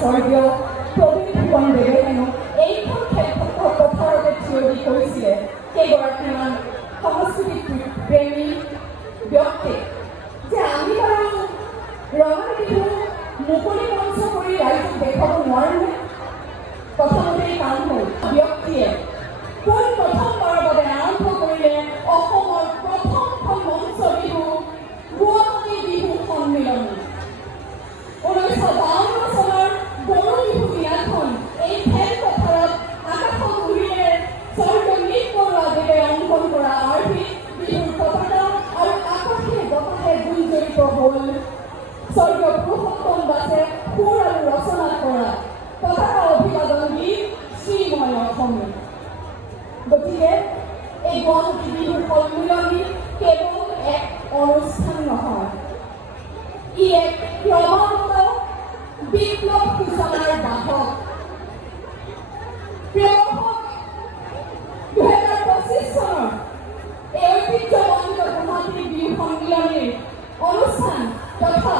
স্বৰ্গীয় প্ৰবীণ ফুকনদেৱে হেনো এইখন খেলপথাৰতে থিয় দি কৈছিলে কেইগৰাকীমান সংস্কৃতি প্ৰেমী ব্যক্তি যে আমি বাৰু ৰঙালী বিহু মুকলি মঞ্চ কৰি ৰাইজক দেখুৱাব নোৱাৰোনে? প্ৰথমতেই কাম হ'ল ব্যক্তিয়ে পোনপ্ৰথমবাৰৰ বাবে আৰম্ভ কৰিলে অসমৰ প্ৰথমখন মঞ্চ বিহু গুৱাহাটী বিহু সন্মিলনী। 1952 চনৰ গৰু বিহু দিনাখন এই খেলপথাৰত আকাশত উৰিলে স্বৰ্গীয় নীল বৰুৱাদেৱে অংকন কৰা আৰ্হিত বিহুৰ পতাকা আৰু আকাশে বতাহে গুঞ্জৰিত হ'ল স্বৰ্গীয় পুৰুষোত্তম দাসে সুৰ আৰু ৰচনা কৰা পতাকা অভিবাদন গীত শ্ৰীময় অসমী। গতিকে এই গুৱাহাটী বিহু সন্মিলনী কেৱল এক অনুষ্ঠান নহয়, ই এক ক্ৰমাগত বিপ্লৱ সূচনাৰ বাহক। 2025 চনৰ এই ঐতিহ্যমণ্ডিত গুৱাহাটী বিহু সন্মিলনীৰ অনুষ্ঠান তথা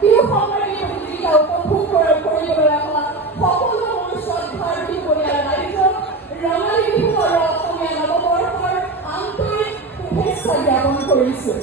বিহু সমাৰোহী প্ৰতিযোগিতা উপভোগ কৰিবলৈ অহা সকলো মোৰ শ্ৰদ্ধাৰ বিহু পৰিয়াল ৰাইজক ৰঙালী বিহু আৰু অসমীয়া নৱবৰ্ষৰ আন্তৰিক শুভেচ্ছা জ্ঞাপন কৰিছোঁ।